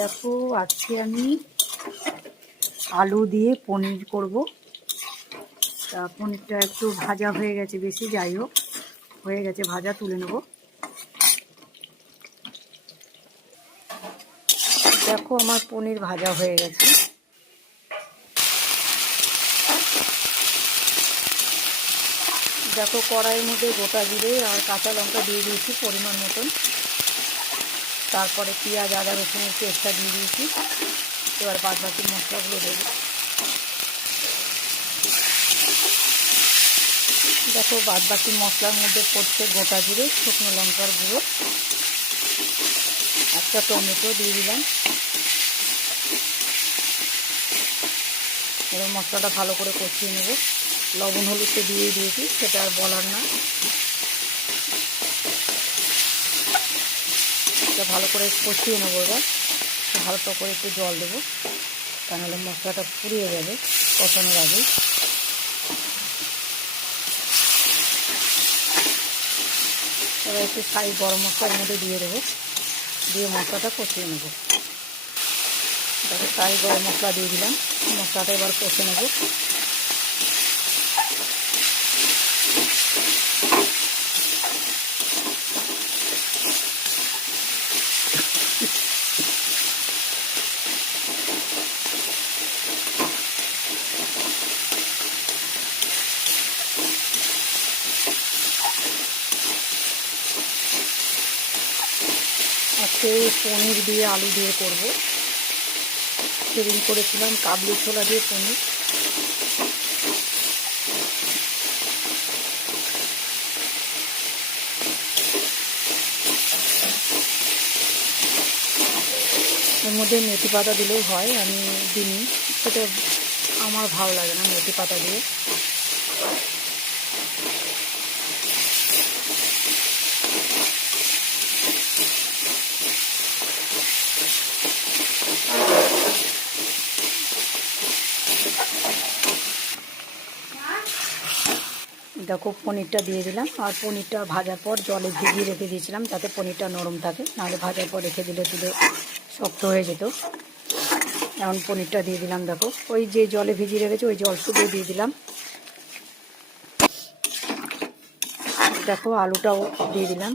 দেখো আজকে আমি আলু দিয়ে পনির করব। তা পনিরটা একটু ভাজা হয়ে গেছে, বেশি যাই হোক হয়ে গেছে ভাজা, তুলে নেব। দেখো আমার পনির ভাজা হয়ে গেছে। দেখো কড়াইয়ের মধ্যে গোটা জিরে আর কাঁচা লঙ্কা দিয়ে দিয়েছি পরিমাণ মতন। তারপরে পেঁয়াজ আদা রসুনের পেস্টটা দিয়ে দিয়েছি। এবার বাদ বাকি মশলাগুলো দেবো। দেখো বাদ বাকি মশলার মধ্যে পড়ছে গোটা জিরে, শুকনো লঙ্কার গুঁড়ো, একটা টমেটো দিয়ে দিলাম। এবার মশলাটা ভালো করে কষিয়ে নেব। লবণ হলুদ তো দিয়ে দিয়েছি, সেটা আর বলার না। এটা ভালো করে কষিয়ে নেবো। এবার হালকা করে একটু জল দেবো, তা নাহলে মশলাটা পুড়িয়ে যাবে কষানোর আগে। এবার একটু গরম মশলার মধ্যে দিয়ে দেবো, দিয়ে মশলাটা কষিয়ে নেব। তারপরে গরম মশলা দিয়ে দিলাম, মশলাটা এবার কষে নেব। আজকে পনির দিয়ে আলু দিয়ে করব। সেদিন করেছিলাম কাবলি ছোলা দিয়ে পনির। এর মধ্যে মেথি পাতা দিলেও হয়, আমি দিইনি, সেটা আমার ভালো লাগে না মেথি পাতা দিয়ে। দেখো পনিরটা দিয়ে দিলাম, আর পনিরটা ভাজার পর জলে ভিজিয়ে রেখে দিয়েছিলাম যাতে পনিরটা নরম থাকে, নাহলে ভাজার পর রেখে দিলে তুলে শক্ত হয়ে যেত। এখন পনিরটা দিয়ে দিলাম। দেখো ওই যে জলে ভিজিয়ে রেখেছি ওই জল শুধু দিয়ে দিলাম। দেখো আলুটাও দিয়ে দিলাম।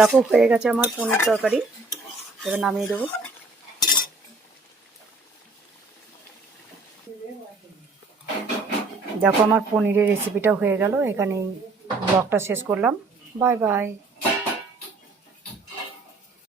দেখো হয়ে গেছে আমার পনির তরকারি, এবার নামিয়ে দেবো। দেখো আমার পনিরের রেসিপিটা হয়ে গেল। এখানেই ব্লগটা শেষ করলাম। Bye bye.